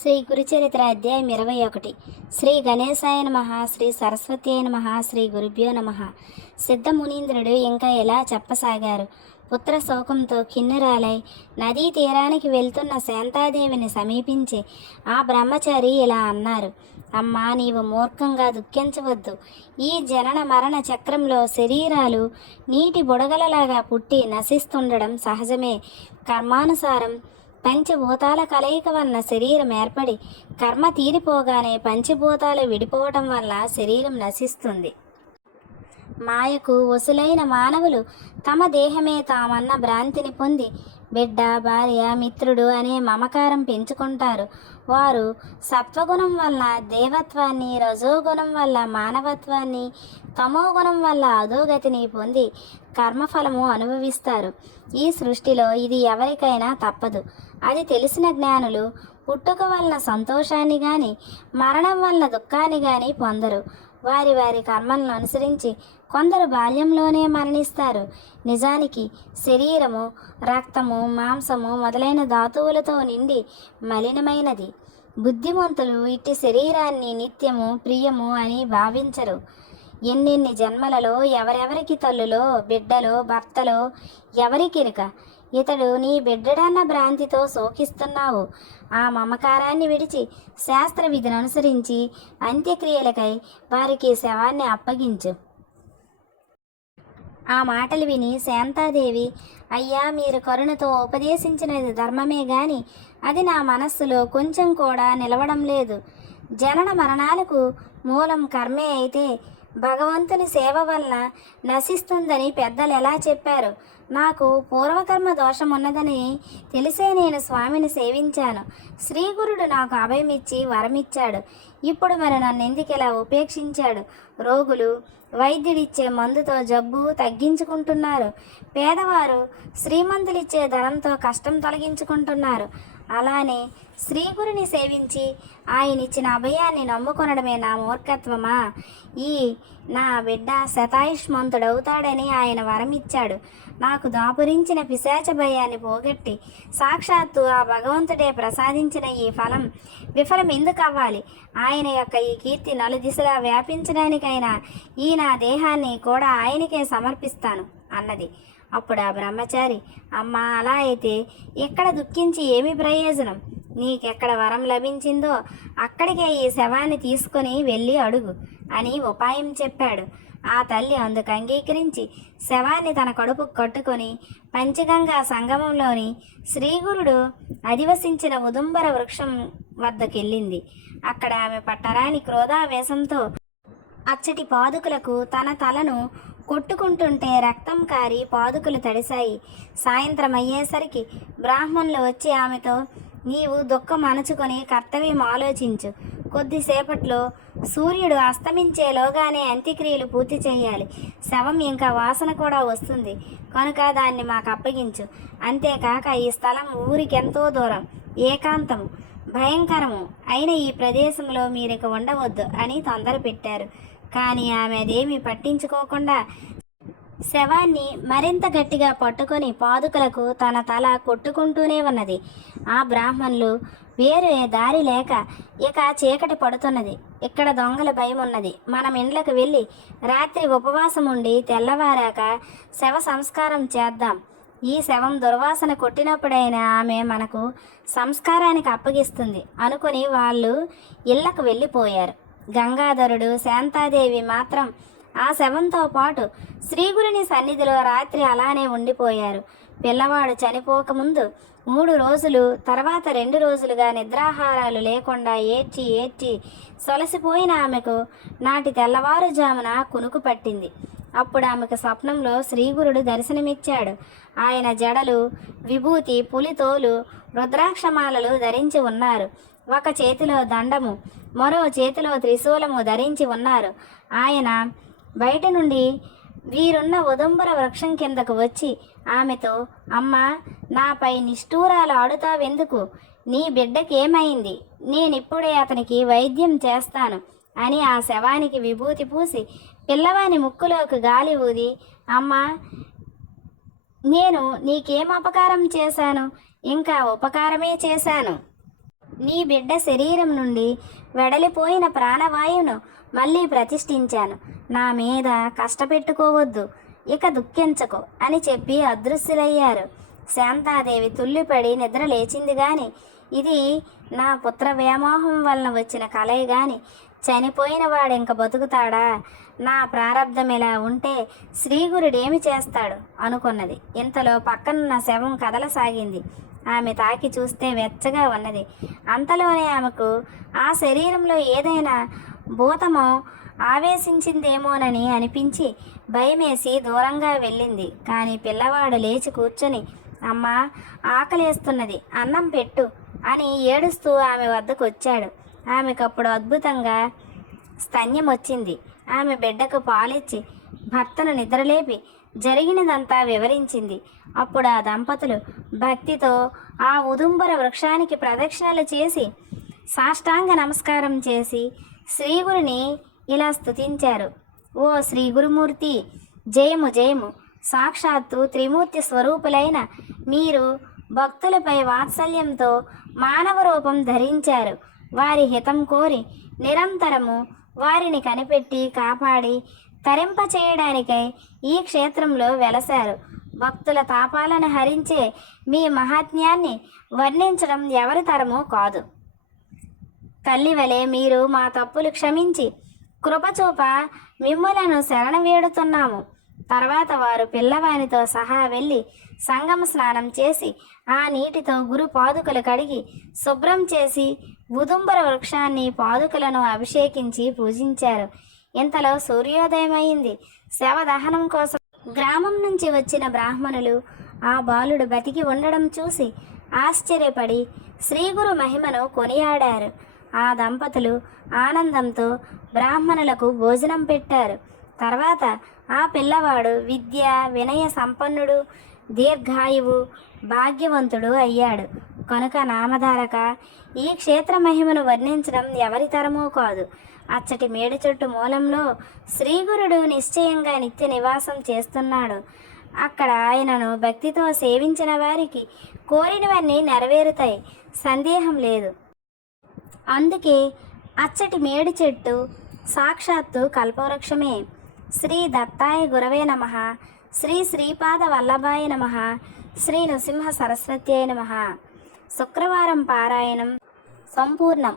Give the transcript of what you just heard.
శ్రీ గురుచరిత్ర అధ్యాయం ఇరవై ఒకటి. శ్రీ గణేశాయ నమ శ్రీ సరస్వతి మహా శ్రీ గురుభ్యో నమ. సిద్ధమునీంద్రుడు ఇంకా ఎలా చెప్పసాగారు? పుత్ర శోకంతో కిన్నురాలై నదీ తీరానికి వెళ్తున్న శాంతాదేవిని సమీపించి ఆ బ్రహ్మచారి ఇలా అన్నారు అమ్మా నీవు మూర్ఖంగా దుఃఖించవద్దు. ఈ జనన మరణ చక్రంలో శరీరాలు నీటి బుడగలలాగా పుట్టి నశిస్తుండడం సహజమే. కర్మానుసారం పంచభూతాల కలయిక వలన శరీరం ఏర్పడి కర్మ తీరిపోగానే పంచభూతాలు విడిపోవటం వల్ల శరీరం నశిస్తుంది. మాయకు వసులైన మానవులు తమ దేహమే తామన్న భ్రాంతిని పొంది బిడ్డ భార్య మిత్రుడు అనే మమకారం పెంచుకుంటారు. వారు సత్వగుణం వల్ల దేవత్వాన్ని రజోగుణం వల్ల మానవత్వాన్ని తమోగుణం వల్ల అధోగతిని పొంది కర్మఫలము అనుభవిస్తారు. ఈ సృష్టిలో ఇది ఎవరికైనా తప్పదు. అది తెలిసిన జ్ఞానులు పుట్టుక వలన సంతోషాన్ని కానీ మరణం వలన దుఃఖాన్ని కానీ పొందరు. వారి వారి కర్మలను అనుసరించి కొందరు బాల్యంలోనే మరణిస్తారు. నిజానికి శరీరము రక్తము మాంసము మొదలైన ధాతువులతో నిండి మలినమైనది. బుద్ధిమంతులు ఇట్టి శరీరాన్ని నిత్యము ప్రియము అని భావించరు. ఎన్నెన్ని జన్మలలో ఎవరెవరికి తల్లులో బిడ్డలో భర్తలో ఎవరికిరుక ఇతడు నీ బిడ్డడన్న భ్రాంతితో శోకిస్తున్నావు. ఆ మమకారాన్ని విడిచి శాస్త్ర విధిని అనుసరించి అంత్యక్రియలకై వారికి శవాన్ని అప్పగించు. ఆ మాటలు విని శాంతాదేవి అయ్యా మీరు కరుణతో ఉపదేశించినది ధర్మమే గాని అది నా మనస్సులో కొంచెం కూడా నిలవడం లేదు. జనన మరణాలకు మూలం కర్మే అయితే భగవంతుని సేవ వల్ల నశిస్తుందని పెద్దలు ఎలా చెప్పారు? నాకు పూర్వకర్మ దోషం ఉన్నదని తెలిసే నేను స్వామిని సేవించాను. శ్రీగురుడు నాకు అభయమిచ్చి వరమిచ్చాడు. ఇప్పుడు మరి నన్ను ఎందుకు ఇలా ఉపేక్షించాడు? రోగులు వైద్యుడిచ్చే మందుతో జబ్బు తగ్గించుకుంటున్నారు. పేదవారు శ్రీమంతులిచ్చే ధనంతో కష్టం తొలగించుకుంటున్నారు. అలానే శ్రీగురుని సేవించి ఆయన ఇచ్చిన అభయాన్ని నమ్ముకొనడమే నా మూర్ఖత్వమా? ఈ నా బిడ్డ శతాయుష్మంతుడవుతాడని ఆయన వరమిచ్చాడు. నాకు దాపురించిన పిశాచ భయాన్ని పోగొట్టి సాక్షాత్తు ఆ భగవంతుడే ప్రసాదించిన ఈ ఫలం. విఫలం ఎందుకు అవ్వాలి ఆయన యొక్క ఈ కీర్తి నలుదిశలా వ్యాపించడానికైనా ఈ నా దేహాన్ని కూడా ఆయనకే సమర్పిస్తాను అన్నది. అప్పుడు ఆ బ్రహ్మచారి అమ్మ అలా అయితే ఎక్కడ దుఃఖించి ఏమి ప్రయోజనం? నీకెక్కడ వరం లభించిందో అక్కడికే ఈ శవాన్ని తీసుకొని వెళ్ళి అడుగు అని ఉపాయం చెప్పాడు. ఆ తల్లి అందుకు అంగీకరించి శవాన్ని తన కడుపు కట్టుకొని పంచగంగా సంగమంలోని శ్రీగురుడు అధివసించిన ఉదుంబర వృక్షం వద్దకెళ్ళింది. అక్కడ ఆమె పట్టరాని క్రోధావేశంతో అచ్చటి పాదుకులకు తన తలను కొట్టుకుంటుంటే రక్తం కారి పాదుకులు తడిశాయి. సాయంత్రం అయ్యేసరికి బ్రాహ్మణులు వచ్చి ఆమెతో నీవు దుఃఖం అణచుకొని కర్తవ్యం ఆలోచించు. కొద్దిసేపట్లో సూర్యుడు అస్తమించేలోగానే అంత్యక్రియలు పూర్తి చేయాలి. శవం ఇంకా వాసన కూడా వస్తుంది. కనుక దాన్ని మాకు అప్పగించు. అంతేకాక ఈ స్థలం ఊరికెంతో దూరం. ఏకాంతము. భయంకరము. అయిన ఈ ప్రదేశంలో మీరిక ఉండవద్దు అని తొందర పెట్టారు కానీ ఆమె అదేమీ పట్టించుకోకుండా శవాన్ని మరింత గట్టిగా పట్టుకొని పాదుకలకు తన తల కొట్టుకుంటూనే ఉన్నది. ఆ బ్రాహ్మణులు వేరే దారి లేక ఇక చీకటి పడుతున్నది. ఇక్కడ దొంగల భయం ఉన్నది. మనం ఇండ్లకు వెళ్ళి రాత్రి ఉపవాసం ఉండి తెల్లవారాక శవ సంస్కారం చేద్దాం. ఈ శవం దుర్వాసన కొట్టినప్పుడైనా ఆమె మనకు సంస్కారానికి అప్పగిస్తుంది అనుకుని వాళ్ళు ఇళ్ళకు వెళ్ళిపోయారు. గంగాధరుడు శాంతాదేవి మాత్రం ఆ శవంతో పాటు శ్రీగురుని సన్నిధిలో రాత్రి అలానే ఉండిపోయారు. పిల్లవాడు చనిపోకముందు మూడు రోజులు తర్వాత రెండు రోజులుగా నిద్రాహారాలు లేకుండా ఏడ్చి ఏడ్చి సొలసిపోయిన ఆమెకు నాటి తెల్లవారుజామున కునుకు పట్టింది. అప్పుడు ఆమెకు స్వప్నంలో శ్రీగురుడు దర్శనమిచ్చాడు. ఆయన జడలు విభూతి పులితోలు రుద్రాక్షమాలలు ధరించి ఉన్నారు. ఒక చేతిలో దండము మరో చేతిలో త్రిశూలము ధరించి ఉన్నారు. ఆయన బయట నుండి వీరున్న ఉదంబర వృక్షం కిందకు వచ్చి ఆమెతో అమ్మా నాపై నిష్ఠూరాలు ఆడుతావెందుకు? నీ బిడ్డకేమైంది? నేనిప్పుడే అతనికి వైద్యం చేస్తాను అని ఆ శవానికి విభూతి పూసి పిల్లవాని ముక్కులోకి గాలి ఊది అమ్మా నేను నీకేం అపకారం చేశాను? ఇంకా ఉపకారమే చేశాను. నీ బిడ్డ శరీరం నుండి వెడలిపోయిన ప్రాణవాయువును మళ్ళీ ప్రతిష్ఠించాను. నా మీద కష్టపెట్టుకోవద్దు ఇక దుఃఖించకు అని చెప్పి అదృశ్యులయ్యారు. శాంతాదేవి తుల్లిపడి నిద్ర లేచింది గాని ఇది నా పుత్ర వ్యామోహం వలన వచ్చిన కలయి గాని చనిపోయిన వాడు ఇంక బతుకుతాడా? నా ప్రారంధం ఇలా ఉంటే శ్రీగురుడేమి చేస్తాడు? అనుకున్నది. ఇంతలో పక్కనున్న శవం కదలసాగింది. ఆమె తాకి చూస్తే వెచ్చగా ఉన్నది. అంతలోనే ఆమెకు ఆ శరీరంలో ఏదైనా భూతము ఆవేశించిందేమోనని అనిపించి భయమేసి దూరంగా వెళ్ళింది. కానీ పిల్లవాడు లేచి కూర్చొని అమ్మా ఆకలేస్తున్నది అన్నం పెట్టు అని ఏడుస్తూ ఆమె వద్దకు వచ్చాడు ఆమెకప్పుడు అద్భుతంగా స్తన్యం వచ్చింది ఆమె బిడ్డకు పాలిచ్చి భర్తను నిద్రలేపి జరిగినదంతా వివరించింది. అప్పుడు ఆ దంపతులు భక్తితో ఆ ఉదుంబర వృక్షానికి ప్రదక్షిణలు చేసి సాష్టాంగ నమస్కారం చేసి శ్రీగురిని ఇలా స్తుతించారు. ఓ శ్రీ గురుమూర్తి జయము జయము. సాక్షాత్తు త్రిమూర్తి స్వరూపులైన మీరు భక్తులపై వాత్సల్యంతో మానవ రూపం ధరించారు. వారి హితం కోరి నిరంతరము వారిని కనిపెట్టి కాపాడి తరింప చేయడానికై ఈ క్షేత్రంలో వెలసారు భక్తుల తాపాలను హరించే మీ మహాత్మ్యాన్ని వర్ణించడం ఎవరి తరమూ కాదు. తల్లి వలె మీరు మా తప్పులు క్షమించి కృపచూప మిమ్ములను శరణ వేడుతున్నాము. తర్వాత వారు పిల్లవానితో సహా వెళ్ళి సంగమ స్నానం చేసి ఆ నీటితో గురు పాదుకలు కడిగి శుభ్రం చేసి ఉదుంబర వృక్షాన్ని పాదుకలను అభిషేకించి పూజించారు. ఇంతలో సూర్యోదయమైంది. శవ దహనం కోసం గ్రామం నుంచి వచ్చిన బ్రాహ్మణులు ఆ బాలుడు బతికి ఉండడం చూసి ఆశ్చర్యపడి శ్రీగురు మహిమను కొనియాడారు. ఆ దంపతులు ఆనందంతో బ్రాహ్మణులకు భోజనం పెట్టారు. తర్వాత ఆ పిల్లవాడు విద్య వినయ సంపన్నుడు దీర్ఘాయువు భాగ్యవంతుడు అయ్యాడు. కనుక నామధారక ఈ క్షేత్ర మహిమను వర్ణించడం ఎవరి తరమూ కాదు. అచ్చటి మేడి చెట్టు మూలంలో శ్రీగురుడు నిశ్చయంగా నిత్య నివాసం చేస్తున్నాడు. అక్కడ ఆయనను భక్తితో సేవించిన వారికి కోరినవన్నీ నెరవేరుతాయి. సందేహం లేదు. అందుకే అచ్చటి మేడి చెట్టు సాక్షాత్తు కల్పవృక్షమే. శ్రీ దత్తాయ గురవే నమ. శ్రీ శ్రీపాద వల్లభాయ నమ. శ్రీ నృసింహ సరస్వతి నమ. శుక్రవారం పారాయణం సంపూర్ణం.